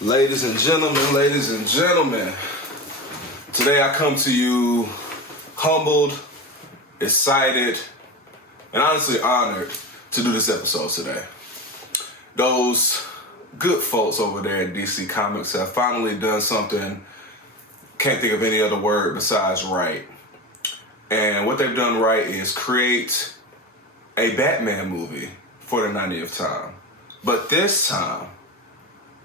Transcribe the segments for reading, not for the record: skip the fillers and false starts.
Ladies and gentlemen, today I come to you humbled, excited, and honestly honored to do this episode today. Those good folks over there at DC Comics have finally done something, can't think of any other word besides right. And what they've done right is create a Batman movie for the 90th time. But this time,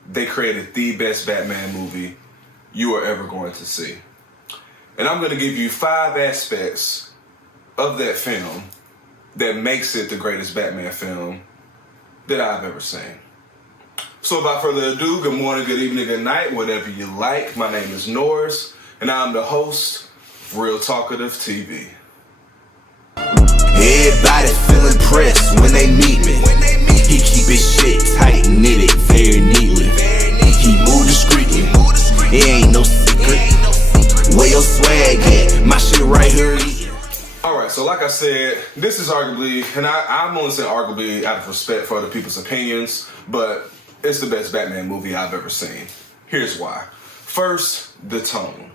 they created the best Batman movie you are ever going to see. And I'm going to give you 5 aspects of that film that makes it the greatest Batman film that I've ever seen. So without further ado, good morning, good evening, good night, whatever you like. My name is Norris, and I'm the host of Real Talkative TV. Everybody feel impressed when they meet me. He keep his shit tight, knitted very neatly. He move discreetly, it ain't no secret. Where your swag at? My shit right here. Alright, so like I said, this is arguably, and I'm only saying arguably out of respect for other people's opinions, but it's the best Batman movie I've ever seen. Here's why. First, the tone.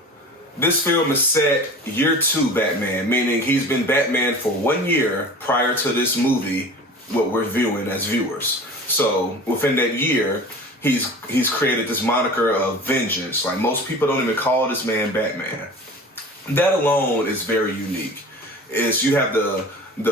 This film is set year 2 Batman, meaning he's been Batman for 1 year prior to this movie, what we're viewing as viewers. So within that year, he's created this moniker of vengeance. Like, most people don't even call this man Batman. That alone is very unique. Is you have the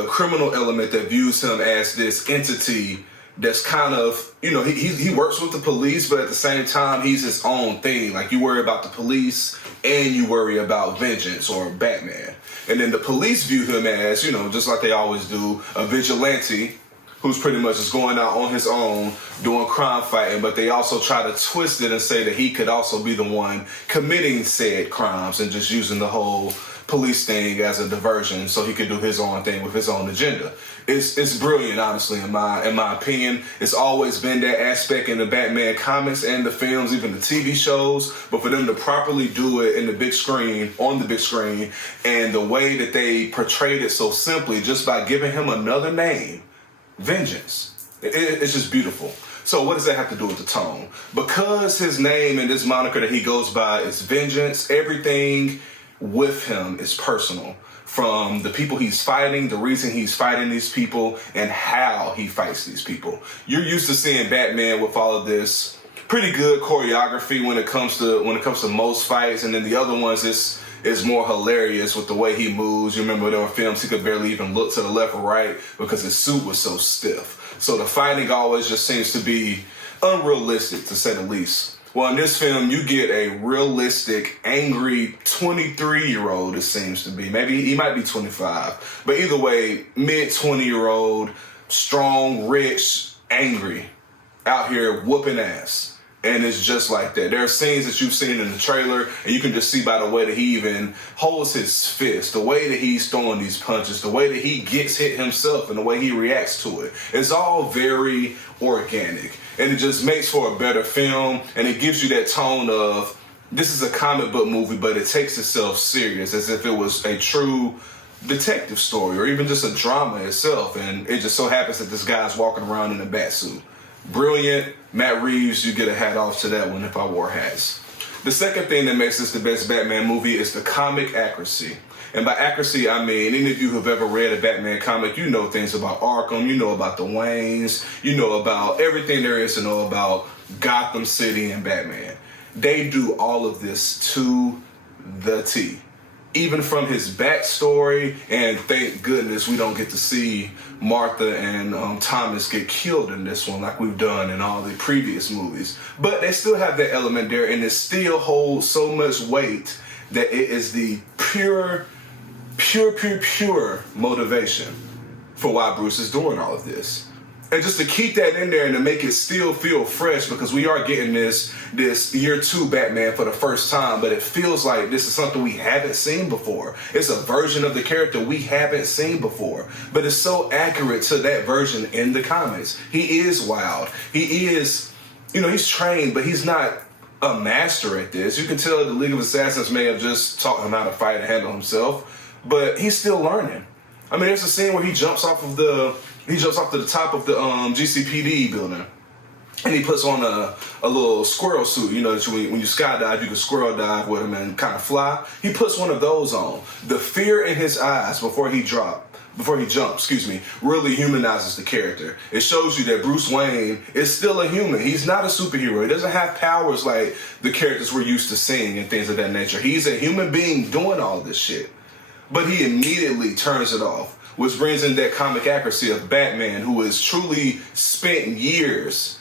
criminal element that views him as this entity that's kind of, you know, he works with the police, but at the same time, he's his own thing. Like, you worry about the police and you worry about vengeance or Batman. And then the police view him as, you know, just like they always do, a vigilante who's pretty much just going out on his own, doing crime fighting, but they also try to twist it and say that he could also be the one committing said crimes and just using the whole police thing as a diversion so he could do his own thing with his own agenda. It's brilliant, honestly, in my opinion. It's always been that aspect in the Batman comics and the films, even the TV shows, but for them to properly do it in the big screen, on the big screen, and the way that they portrayed it so simply, just by giving him another name, Vengeance. It's just beautiful. So what does that have to do with the tone? Because his name and this moniker that he goes by is Vengeance, everything with him is personal. From the people he's fighting, the reason he's fighting these people, and how he fights these people. You're used to seeing Batman with all of this pretty good choreography when it comes to most fights, and then the other ones is more hilarious with the way he moves. You remember there were films he could barely even look to the left or right because his suit was so stiff. So the fighting always just seems to be unrealistic, to say the least. Well, in this film, you get a realistic, angry 23-year-old, it seems to be. Maybe he might be 25. But either way, mid-20-year-old, strong, rich, angry, out here whooping ass. And it's just like that. There are scenes that you've seen in the trailer, and you can just see by the way that he even holds his fist, the way that he's throwing these punches, the way that he gets hit himself, and the way he reacts to it. It's all very organic, and it just makes for a better film, and it gives you that tone of, this is a comic book movie, but it takes itself serious, as if it was a true detective story, or even just a drama itself, and it just so happens that this guy's walking around in a bat suit. Brilliant. Matt Reeves, you get a hat off to that one if I wore hats. The second thing that makes this the best Batman movie is the comic accuracy. And by accuracy, I mean, any of you who've ever read a Batman comic, you know things about Arkham, you know about the Waynes, you know about everything there is to know about Gotham City and Batman. They do all of this to the T. Even from his backstory, and thank goodness we don't get to see Martha and Thomas get killed in this one like we've done in all the previous movies. But they still have that element there, and it still holds so much weight that it is the pure motivation for why Bruce is doing all of this. And just to keep that in there and to make it still feel fresh, because we are getting this year 2 Batman for the first time, but it feels like this is something we haven't seen before. It's a version of the character we haven't seen before, but it's so accurate to that version in the comics. He is wild. He is, you know, he's trained, but he's not a master at this. You can tell the League of Assassins may have just taught him how to fight and handle himself, but he's still learning. I mean, there's a scene where he jumps off to the top of the GCPD building, And he puts on a little squirrel suit, you know, that when you skydive, you can squirrel dive with him and kind of fly. He puts one of those on. The fear in his eyes before he jumps, really humanizes the character. It shows you that Bruce Wayne is still a human. He's not a superhero. He doesn't have powers like the characters we're used to seeing and things of that nature. He's a human being doing all this shit. But he immediately turns it off, which brings in that comic accuracy of Batman, who has truly spent years,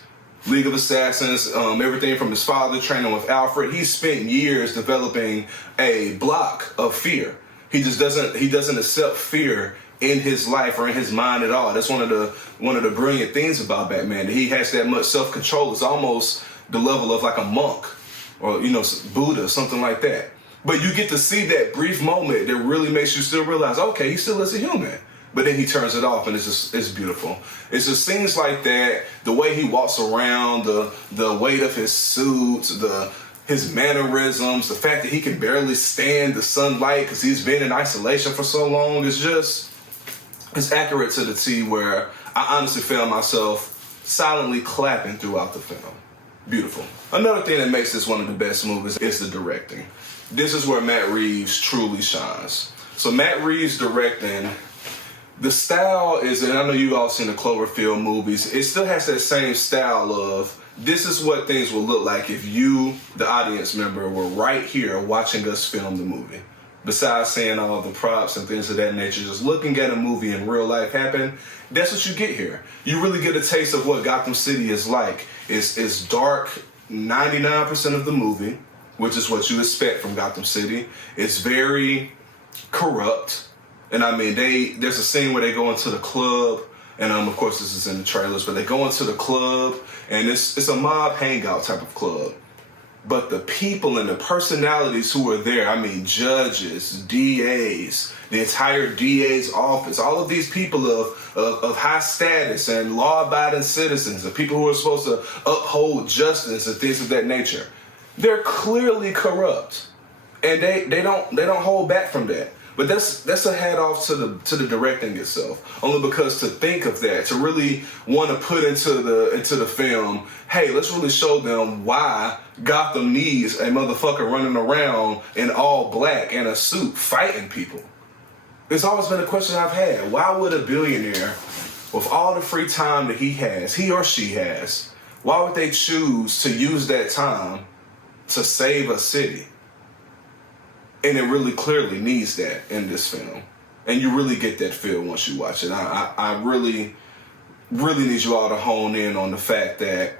League of Assassins, everything from his father training with Alfred. He's spent years developing a block of fear. He doesn't accept fear in his life or in his mind at all. That's one of the brilliant things about Batman. That he has that much self-control. It's almost the level of like a monk or, you know, Buddha, something like that. But you get to see that brief moment that really makes you still realize, okay, he still is a human. But then he turns it off, and it's beautiful. It's just scenes like that, the way he walks around, the weight of his suit, his mannerisms, the fact that he can barely stand the sunlight because he's been in isolation for so long. It's accurate to the T, where I honestly found myself silently clapping throughout the film. Beautiful. Another thing that makes this one of the best movies is the directing. This is where Matt Reeves truly shines. So Matt Reeves directing, the style is, and I know you've all seen the Cloverfield movies, it still has that same style of, this is what things will look like if you, the audience member, were right here watching us film the movie. Besides seeing all the props and things of that nature, just looking at a movie in real life happen, that's what you get here. You really get a taste of what Gotham City is like. It's dark 99% of the movie, which is what you expect from Gotham City. It's very corrupt. And I mean, there's a scene where they go into the club, and of course this is in the trailers, but they go into the club, and it's a mob hangout type of club. But the people and the personalities who are there, I mean, judges, DAs, the entire DA's office, all of these people of high status and law-abiding citizens, the people who are supposed to uphold justice and things of that nature, they're clearly corrupt, and they don't hold back from that. But that's a hat off to the directing itself. Only because to think of that, to really want to put into the film, hey, let's really show them why Gotham needs a motherfucker running around in all black in a suit fighting people. It's always been a question I've had. Why would a billionaire, with all the free time that he or she has, why would they choose to use that time to save a city? And it really clearly needs that in this film. And you really get that feel once you watch it. I really, really need you all to hone in on the fact that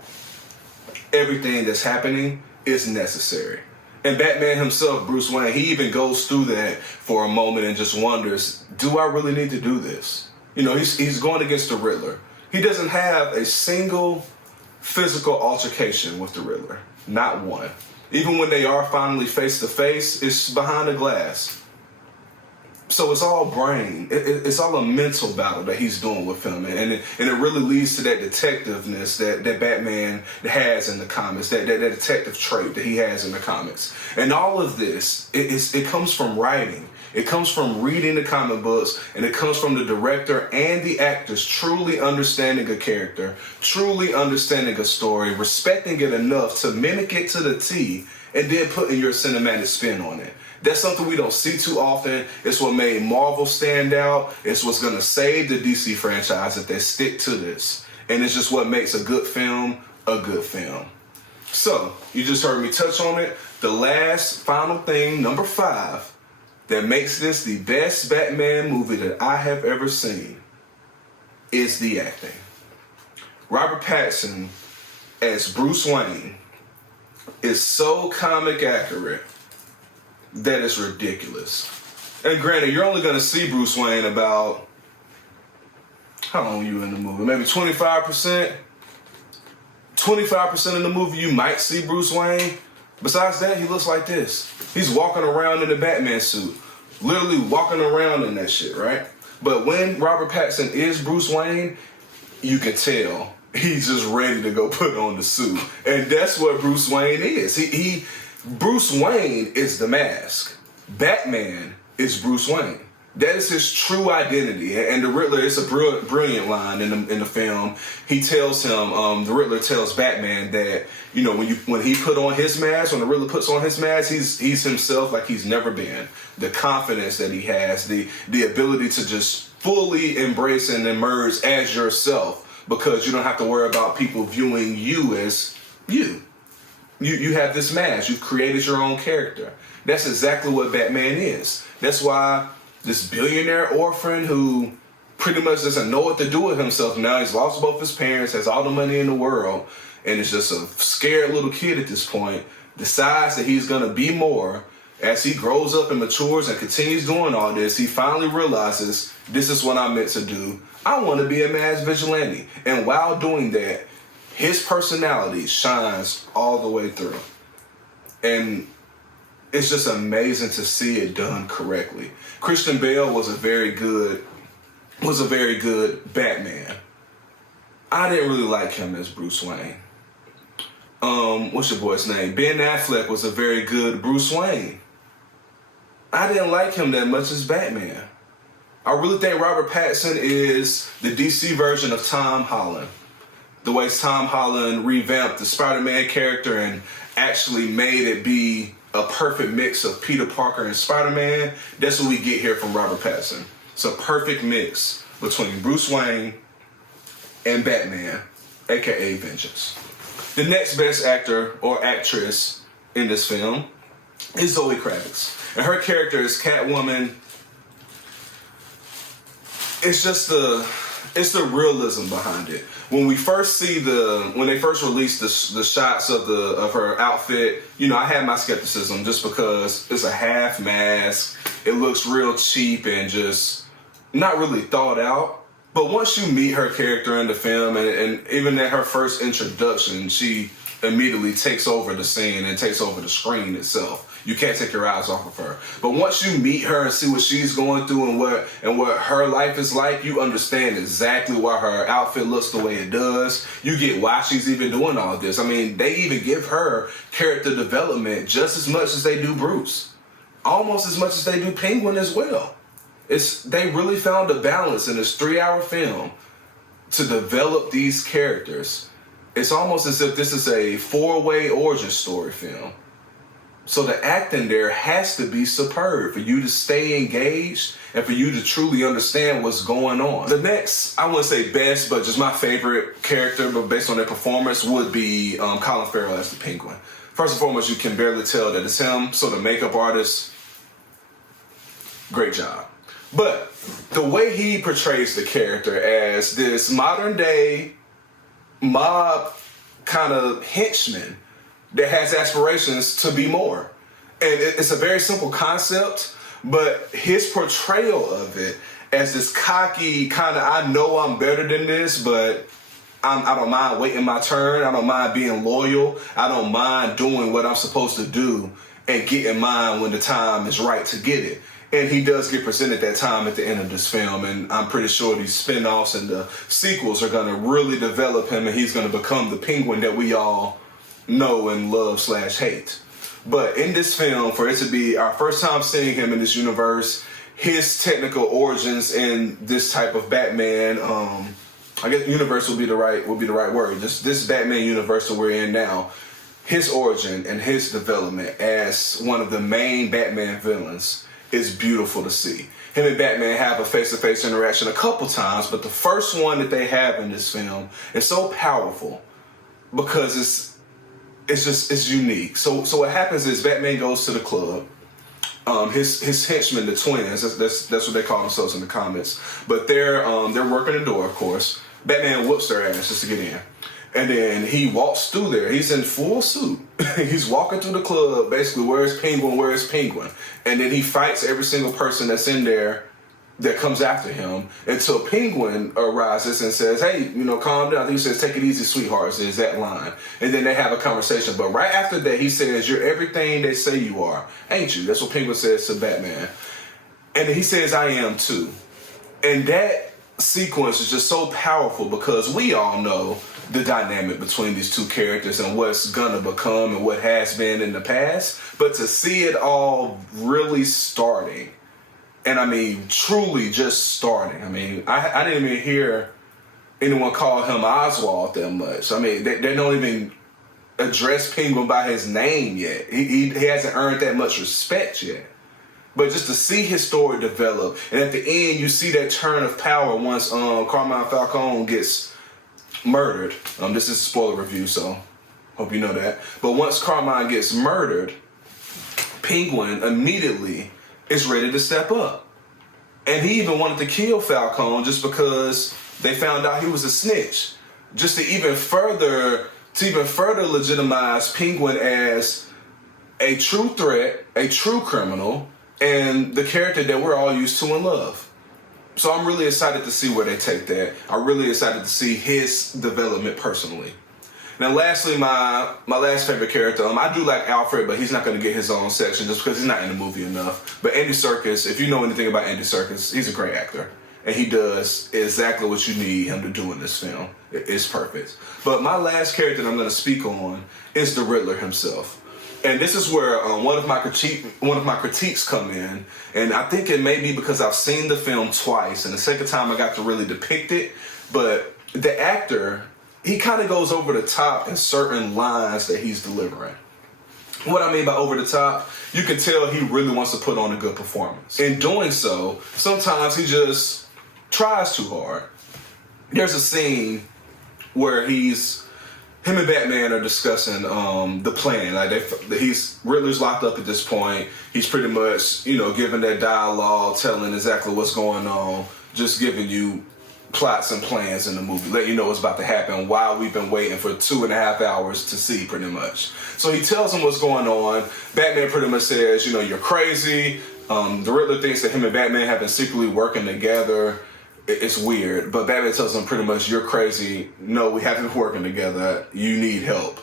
everything that's happening is necessary. And Batman himself, Bruce Wayne, he even goes through that for a moment and just wonders, do I really need to do this? You know, he's going against the Riddler. He doesn't have a single physical altercation with the Riddler. Not one. Even when they are finally face to face, it's behind a glass. So it's all brain. It's all a mental battle that he's doing with him. And it really leads to that detectiveness that Batman has in the comics, that detective trait that he has in the comics. And all of this, it comes from writing. It comes from reading the comic books, and it comes from the director and the actors truly understanding a character, truly understanding a story, respecting it enough to mimic it to the T, and then putting your cinematic spin on it. That's something we don't see too often. It's what made Marvel stand out. It's what's going to save the DC franchise if they stick to this. And it's just what makes a good film a good film. So, you just heard me touch on it. The last final thing, number 5, that makes this the best Batman movie that I have ever seen is the acting. Robert Pattinson as Bruce Wayne is so comic accurate that it's ridiculous. And granted, you're only going to see Bruce Wayne about, how long are you in the movie? Maybe 25%? 25% of the movie you might see Bruce Wayne. Besides that, he looks like this. He's walking around in the Batman suit. Literally walking around in that shit, right? But when Robert Pattinson is Bruce Wayne, you can tell he's just ready to go put on the suit. And that's what Bruce Wayne is. Bruce Wayne is the mask. Batman is Bruce Wayne. That is his true identity. And the Riddler, it's a brilliant line in the film. He tells him, the Riddler tells Batman that, you know, when he put on his mask, when the Riddler puts on his mask, he's himself like he's never been. The confidence that he has, the ability to just fully embrace and emerge as yourself, because you don't have to worry about people viewing you as you. You have this mask. You've created your own character. That's exactly what Batman is. That's why this billionaire orphan who pretty much doesn't know what to do with himself now, he's lost both his parents, has all the money in the world, and is just a scared little kid at this point, decides that he's going to be more. As he grows up and matures and continues doing all this, he finally realizes, this is what I'm meant to do. I want to be a mass vigilante. And while doing that, his personality shines all the way through. And it's just amazing to see it done correctly. Christian Bale was a very good Batman. I didn't really like him as Bruce Wayne. What's your boy's name? Ben Affleck was a very good Bruce Wayne. I didn't like him that much as Batman. I really think Robert Pattinson is the DC version of Tom Holland. The way Tom Holland revamped the Spider-Man character and actually made it be a perfect mix of Peter Parker and Spider-Man, that's what we get here from Robert Pattinson. It's a perfect mix between Bruce Wayne and Batman, aka Vengeance. The next best actor or actress in this film is Zoe Kravitz. And her character is Catwoman. It's just the realism behind it. When we first see when they first released the shots of her outfit, you know, I had my skepticism just because it's a half mask. It looks real cheap and just not really thought out. But once you meet her character in the film, and even at her first introduction, she immediately takes over the scene and takes over the screen itself. You can't take your eyes off of her. But once you meet her and see what she's going through and what her life is like, you understand exactly why her outfit looks the way it does. You get why she's even doing all this. I mean, they even give her character development just as much as they do Bruce. Almost as much as they do Penguin as well. They really found a balance in this 3-hour film to develop these characters. It's almost as if this is a 4-way origin story film. So the acting there has to be superb for you to stay engaged and for you to truly understand what's going on. The next, I wouldn't say best, but just my favorite character, but based on their performance, would be Colin Farrell as the Penguin. First and foremost, you can barely tell that it's him. So the makeup artist, great job. But the way he portrays the character as this modern day mob kind of henchman that has aspirations to be more. And it's a very simple concept, but his portrayal of it as this cocky kind of, I know I'm better than this, but I don't mind waiting my turn. I don't mind being loyal. I don't mind doing what I'm supposed to do and getting mine when the time is right to get it. And he does get presented that time at the end of this film, and I'm pretty sure these spin-offs and the sequels are going to really develop him, and he's going to become the Penguin that we all know and love / hate. But in this film, for it to be our first time seeing him in this universe, his technical origins in this type of Batman, I guess universe would be the right word. This Batman universe that we're in now, his origin and his development as one of the main Batman villains is beautiful to see. Him and Batman have a face-to-face interaction a couple times, but the first one that they have in this film is so powerful because it's unique. So what happens is Batman goes to the club. His henchmen, the twins, that's what they call themselves in the comics. But they're working the door, of course. Batman whoops their ass just to get in. And then he walks through there. He's in full suit. He's walking through the club, basically, where's Penguin? And then he fights every single person that's in there that comes after him until Penguin arises and says, hey, calm down. I think he says, take it easy, sweethearts, is that line. And then they have a conversation. But right after that, he says, you're everything they say you are, ain't you? That's what Penguin says to Batman. And he says, I am too. And that sequence is just so powerful because we all know the dynamic between these two characters and what's gonna become and what has been in the past. But to see it all really starting And I mean, truly just starting. I mean, I didn't even hear anyone call him Oswald that much. I mean, they don't even address Penguin by his name yet. He hasn't earned that much respect yet. But just to see his story develop, and at the end you see that turn of power once Carmine Falcone gets murdered. This is a spoiler review, so hope you know that. But once Carmine gets murdered, Penguin immediately is ready to step up. And he even wanted to kill Falcone just because they found out he was a snitch. Just to even further legitimize Penguin as a true threat, a true criminal, and the character that we're all used to and love. So I'm really excited to see where they take that. I'm really excited to see his development personally. Now, lastly, my last favorite character, I do like Alfred, but he's not going to get his own section just because he's not in the movie enough. But Andy Serkis, if you know anything about Andy Serkis, he's a great actor. And he does exactly what you need him to do in this film. It's perfect. But my last character that I'm going to speak on is the Riddler himself. And this is where one of my critiques come in, and I think it may be because I've seen the film twice, and the second time I got to really depict it. But the actor, he kind of goes over the top in certain lines that he's delivering. What I mean by over the top, you can tell he really wants to put on a good performance. In doing so, sometimes he just tries too hard. There's a scene where him and Batman are discussing the plan. Like Riddler's locked up at this point. He's pretty much, giving that dialogue, telling exactly what's going on, just giving you plots and plans in the movie, let you know what's about to happen while we've been waiting for 2.5 hours to see, pretty much. So he tells him what's going on. Batman pretty much says, you're crazy. The Riddler thinks that him and Batman have been secretly working together. It's weird, but Batman tells him pretty much, you're crazy. No, we haven't been working together. You need help.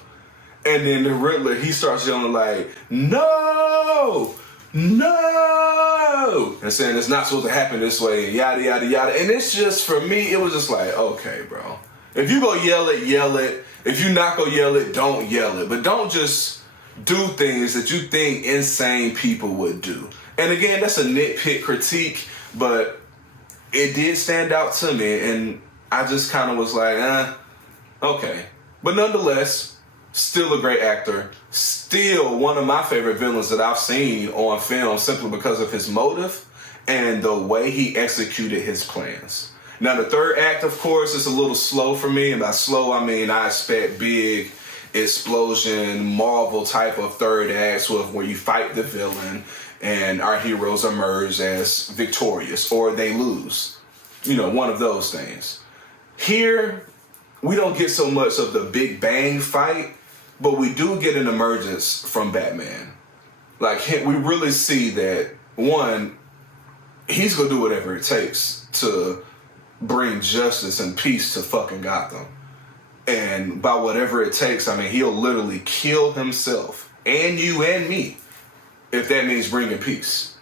And then the Riddler, he starts yelling like, no, and saying it's not supposed to happen this way, and yada, yada, yada. And it's just, for me, it was just like, okay, bro. If you go yell it, yell it. If you not go yell it, don't yell it. But don't just do things that you think insane people would do. And again, that's a nitpick critique, but it did stand out to me, and I just kind of was like, okay. But nonetheless, still a great actor. Still one of my favorite villains that I've seen on film simply because of his motive and the way he executed his plans. Now, the third act, of course, is a little slow for me. And by slow, I mean I expect big explosion, Marvel type of third acts where you fight the villain and our heroes emerge as victorious, or they lose. One of those things. Here, we don't get so much of the big bang fight, but we do get an emergence from Batman. Like, we really see that, one, he's gonna do whatever it takes to bring justice and peace to fucking Gotham. And by whatever it takes, I mean, he'll literally kill himself, and you and me, if that means bringing peace.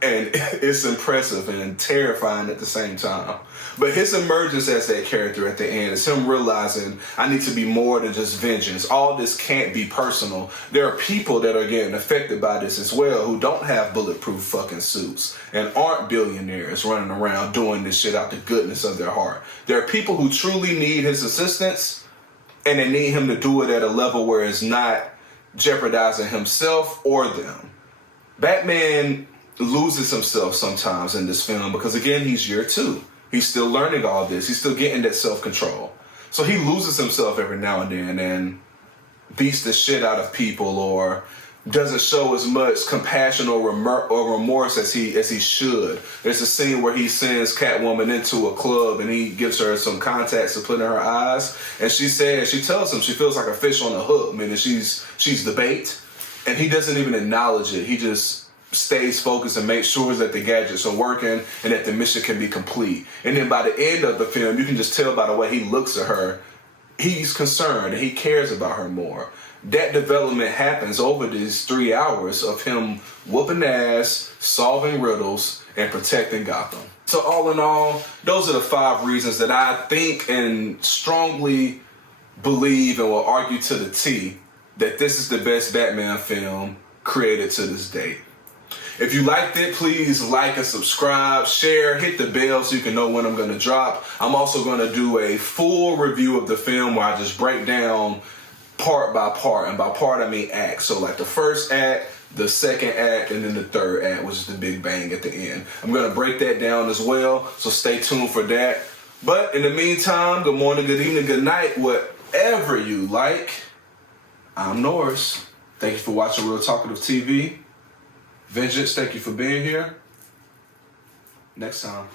And it's impressive and terrifying at the same time. But his emergence as that character at the end is him realizing I need to be more than just vengeance. All this can't be personal. There are people that are getting affected by this as well who don't have bulletproof fucking suits and aren't billionaires running around doing this shit out the goodness of their heart. There are people who truly need his assistance, and they need him to do it at a level where it's not jeopardizing himself or them. Batman loses himself sometimes in this film because, again, he's year 2. He's still learning all this. He's still getting that self-control. So he loses himself every now and then and beats the shit out of people, or doesn't show as much compassion or remorse as he should. There's a scene where he sends Catwoman into a club and he gives her some contacts to put in her eyes, and she tells him she feels like a fish on a hook, meaning she's the bait, and he doesn't even acknowledge it. He just stays focused and makes sure that the gadgets are working and that the mission can be complete. And then by the end of the film, you can just tell by the way he looks at her, he's concerned and he cares about her more. That development happens over these 3 hours of him whooping ass, solving riddles, and protecting Gotham. So all in all, those are the 5 reasons that I think and strongly believe and will argue to the T that this is the best Batman film created to this date. If you liked it, please like and subscribe, share, hit the bell so you can know when I'm going to drop. I'm also going to do a full review of the film where I just break down part by part, and by part I mean act. So like the first act, the second act, and then the third act, which is the big bang at the end. I'm going to break that down as well, so stay tuned for that. But in the meantime, good morning, good evening, good night, whatever you like. I'm Norris. Thank you for watching Real Talkative TV. Vengeance, thank you for being here. Next time.